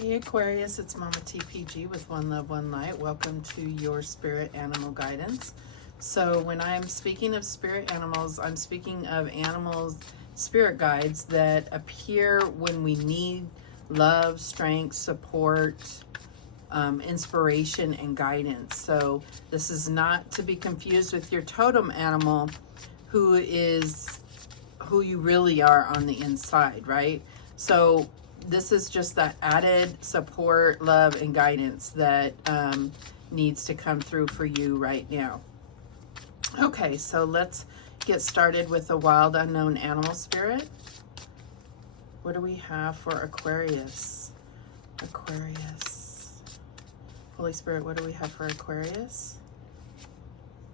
Hey Aquarius, it's Mama TPG with One Love, One Light. Welcome to your spirit animal guidance. So when I'm speaking of spirit animals, I'm speaking of animals, spirit guides that appear when we need love, strength, support, inspiration, and guidance. So this is not to be confused with your totem animal, who you really are on the inside, right? So this is just that added support, love, and guidance that needs to come through for you right now. Okay, so let's get started with the wild unknown animal spirit. What do we have for Aquarius? Aquarius. Holy Spirit, what do we have for Aquarius?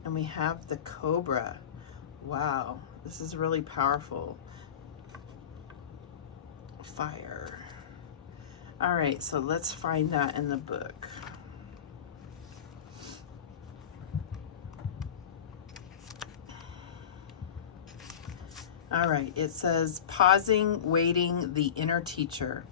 And we have the cobra. Wow, this is really powerful. Fire. All right, so let's find that in the book. All right, it says, pausing, waiting, the inner teacher.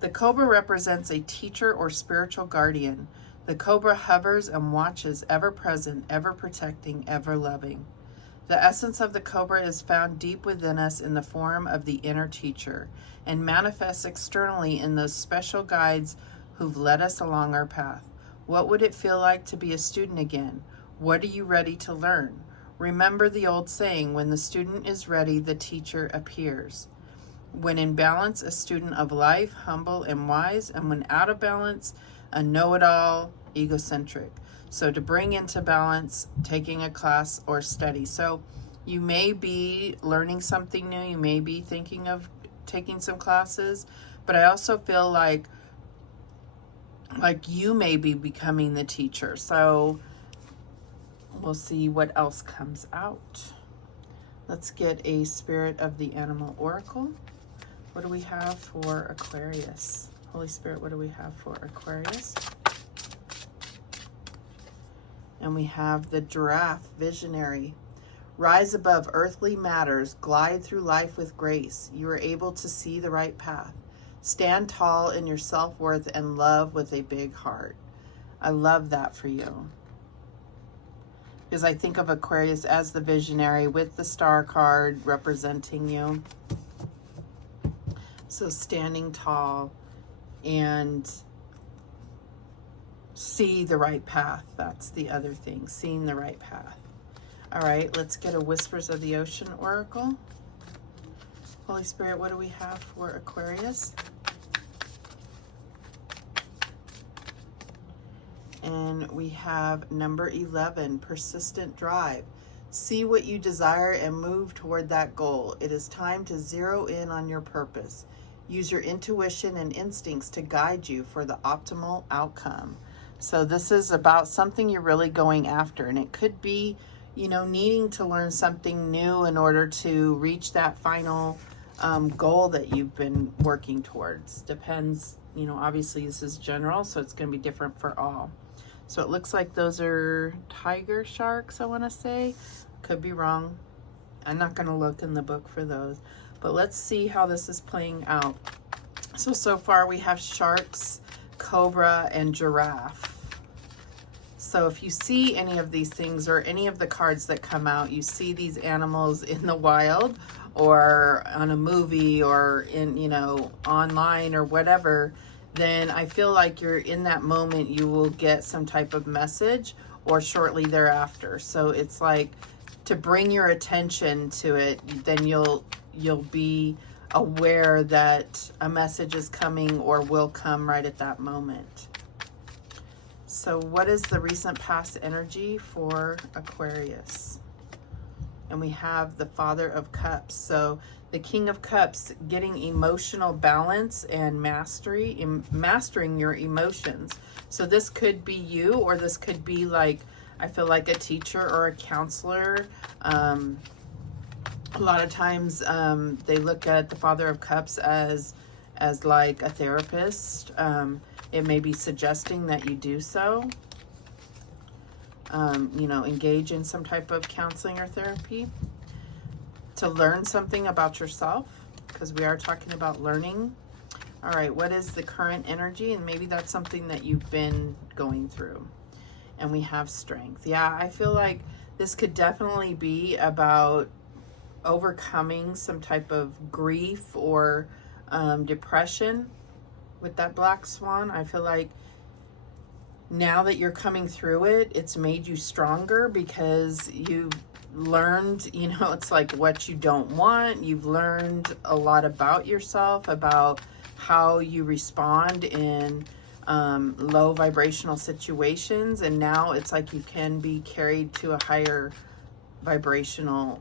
The cobra represents a teacher or spiritual guardian. The cobra hovers and watches, ever present, ever protecting, ever loving. The essence of the cobra is found deep within us in the form of the inner teacher and manifests externally in those special guides who've led us along our path. What would it feel like to be a student again? What are you ready to learn? Remember the old saying, when the student is ready, the teacher appears. When in balance, a student of life, humble and wise, and when out of balance, a know-it-all, egocentric. So to bring into balance, taking a class or study. So you may be learning something new. You may be thinking of taking some classes, but I also feel like you may be becoming the teacher. So we'll see what else comes out. Let's get a Spirit of the Animal Oracle. What do we have for Aquarius? Holy Spirit, what do we have for Aquarius? And we have the Giraffe, Visionary. Rise above earthly matters, glide through life with grace. You are able to see the right path. Stand tall in your self-worth and love with a big heart. I love that for you. Because I think of Aquarius as the visionary with the star card representing you. So standing tall and see the right path. That's the other thing, seeing the right path. All right, let's get a Whispers of the Ocean Oracle. Holy Spirit, what do we have for Aquarius? And we have number 11, persistent drive. See what you desire and move toward that goal. It is time to zero in on your purpose. Use your intuition and instincts to guide you for the optimal outcome. So this is about something you're really going after, and it could be, needing to learn something new in order to reach that final goal that you've been working towards. Depends, obviously this is general, so it's going to be different for all. So it looks like those are tiger sharks, I want to say. Could be wrong. I'm not going to look in the book for those. But let's see how this is playing out. So far we have sharks, cobra, and giraffe. So if you see any of these things or any of the cards that come out, you see these animals in the wild or on a movie or in, online or whatever, then I feel like you're in that moment, you will get some type of message or shortly thereafter. So it's like to bring your attention to it, then you'll be aware that a message is coming or will come right at that moment. So what is the recent past energy for Aquarius? And we have the Father of Cups. So the King of Cups, getting emotional balance and mastering your emotions. So this could be you, or this could be like, I feel like a teacher or a counselor. A lot of times they look at the Father of Cups as like a therapist. It may be suggesting that you do so. Engage in some type of counseling or therapy to learn something about yourself, because we are talking about learning. All right, what is the current energy? And maybe that's something that you've been going through. And we have strength. Yeah, I feel like this could definitely be about overcoming some type of grief or depression with that black swan. I feel like now that you're coming through it, it's made you stronger because you've learned, you know, it's like what you don't want. You've learned a lot about yourself, about how you respond in low vibrational situations. And now it's like you can be carried to a higher vibrational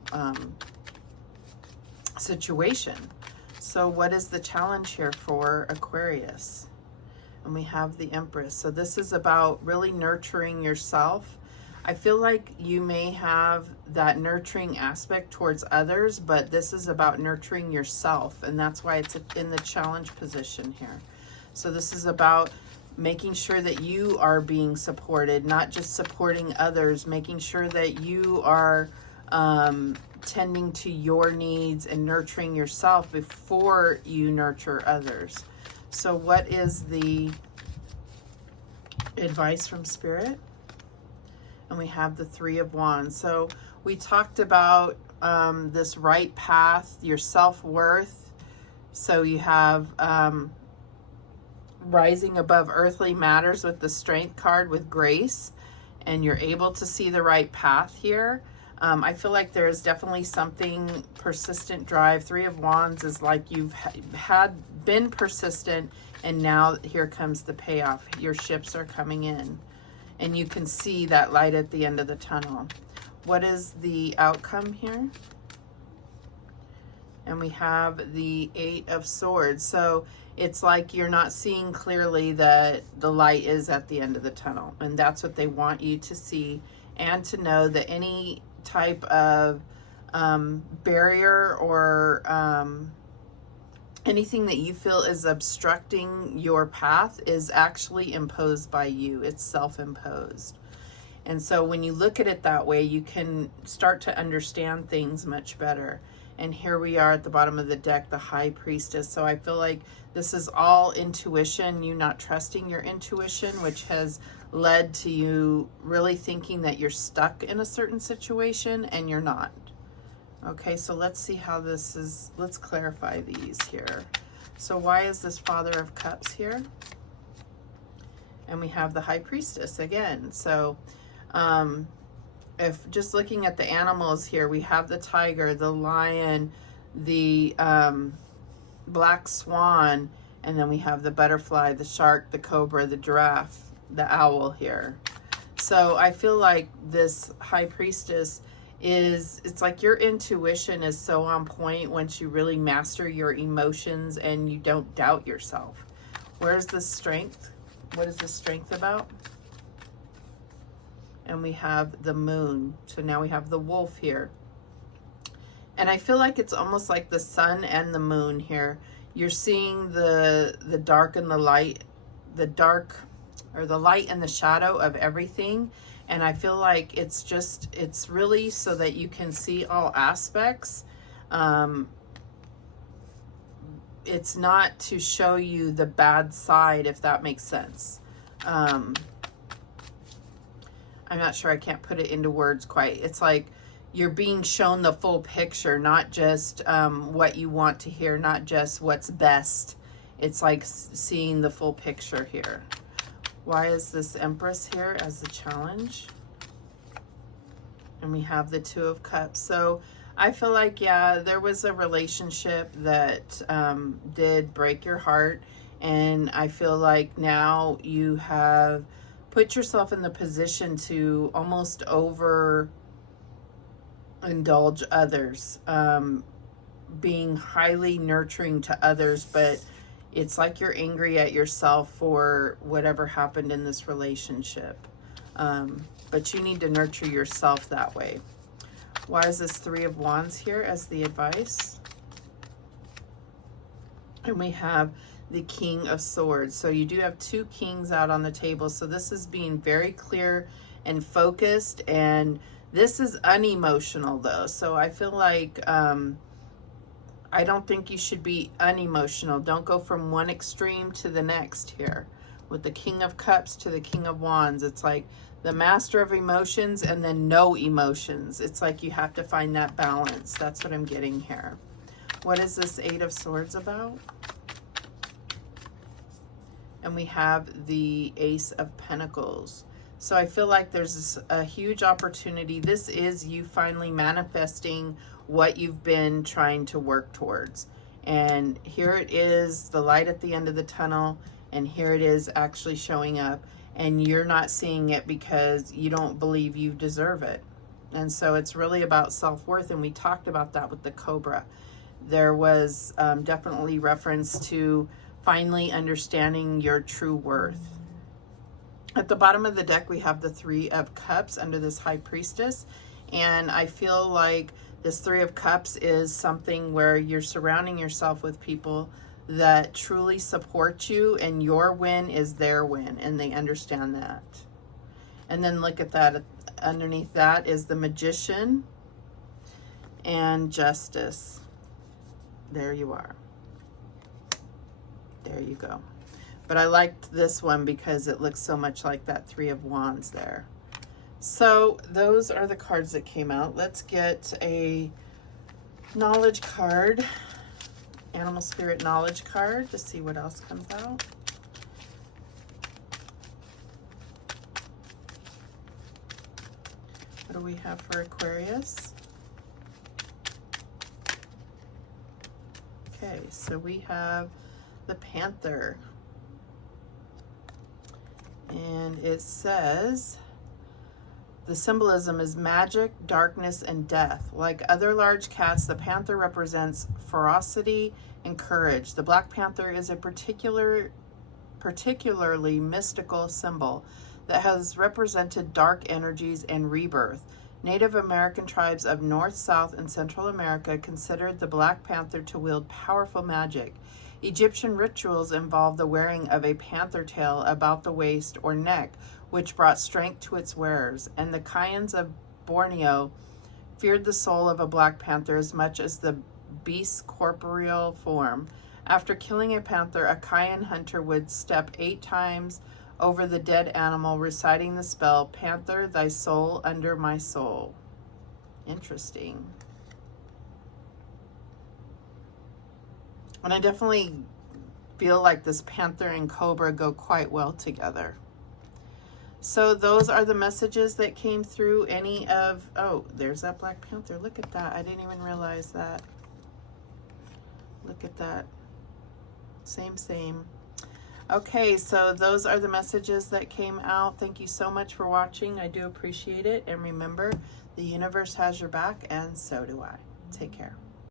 situation. So what is the challenge here for Aquarius? And we have the Empress. So this is about really nurturing yourself. I feel like you may have that nurturing aspect towards others, but this is about nurturing yourself. And that's why it's in the challenge position here. So this is about making sure that you are being supported, not just supporting others, making sure that you are tending to your needs and nurturing yourself before you nurture others. So what is the advice from Spirit? And we have the Three of Wands. So we talked about this right path, your self-worth. So you have rising above earthly matters with the Strength card with grace. And you're able to see the right path here. I feel like there is definitely something persistent drive. Three of Wands is like you've been persistent, and now here comes the payoff. Your ships are coming in, and you can see that light at the end of the tunnel. What is the outcome here? And we have the Eight of Swords. So it's like you're not seeing clearly that the light is at the end of the tunnel, and that's what they want you to see, and to know that any type of barrier or anything that you feel is obstructing your path is actually imposed by you. It's self-imposed. And so when you look at it that way, you can start to understand things much better. And here we are at the bottom of the deck, the High Priestess. So I feel like this is all intuition, you not trusting your intuition, which has led to you really thinking that you're stuck in a certain situation, and you're not. Okay, so let's see how this is. Let's clarify these here. So why is this Father of Cups here? And we have the High Priestess again. So if just looking at the animals here, we have the tiger, the lion, the black swan, and then we have the butterfly, the shark, the cobra, the giraffe, the owl here. So I feel like this High Priestess is, it's like your intuition is so on point once you really master your emotions and you don't doubt yourself. Where's the strength? What is the strength about? And we have the moon. So now we have the wolf here. And I feel like it's almost like the sun and the moon here. You're seeing the dark and the light, the dark or the light and the shadow of everything. And I feel like it's really so that you can see all aspects. It's not to show you the bad side, if that makes sense. I'm not sure, I can't put it into words quite. It's like you're being shown the full picture, not just what you want to hear, not just what's best. It's like seeing the full picture here. Why is this Empress here as the challenge? And we have the Two of Cups. So I feel like, yeah, there was a relationship that did break your heart. And I feel like now you have put yourself in the position to almost overindulge others, being highly nurturing to others, but it's like you're angry at yourself for whatever happened in this relationship. But you need to nurture yourself that way. Why is this Three of Wands here as the advice? And we have the King of Swords. So you do have two kings out on the table. So this is being very clear and focused. And this is unemotional though. So I feel like, I I don't think you should be unemotional. Don't go from one extreme to the next here. With the King of Cups to the King of Wands, it's like the master of emotions and then no emotions. It's like you have to find that balance. That's what I'm getting here. What is this Eight of Swords about? And we have the Ace of Pentacles. So I feel like there's a huge opportunity. This is you finally manifesting what you've been trying to work towards. And here it is, the light at the end of the tunnel, and here it is actually showing up, and you're not seeing it because you don't believe you deserve it. And so it's really about self-worth, and we talked about that with the Cobra. There was definitely reference to finally understanding your true worth. At the bottom of the deck, we have the Three of Cups under this High Priestess. And I feel like this Three of Cups is something where you're surrounding yourself with people that truly support you, and your win is their win, and they understand that. And then look at that. Underneath that is the Magician and Justice. There you are. There you go. But I liked this one because it looks so much like that Three of Wands there. So those are the cards that came out. Let's get a knowledge card, animal spirit knowledge card, to see what else comes out. What do we have for Aquarius? Okay, so we have the Panther. And it says, the symbolism is magic, darkness, and death. Like other large cats, the panther represents ferocity and courage. The Black Panther is a particularly mystical symbol that has represented dark energies and rebirth. Native American tribes of North, South, and Central America considered the Black Panther to wield powerful magic. Egyptian rituals involved the wearing of a panther tail about the waist or neck, which brought strength to its wearers, and the Kayans of Borneo feared the soul of a black panther as much as the beast's corporeal form. After killing a panther, a Kayan hunter would step 8 times over the dead animal, reciting the spell, "Panther, thy soul under my soul." Interesting. And I definitely feel like this Panther and Cobra go quite well together. So those are the messages that came through. Any of, oh, there's that Black Panther. Look at that. I didn't even realize that. Look at that. Same. Okay, so those are the messages that came out. Thank you so much for watching. I do appreciate it. And remember, the universe has your back, and so do I. Take care.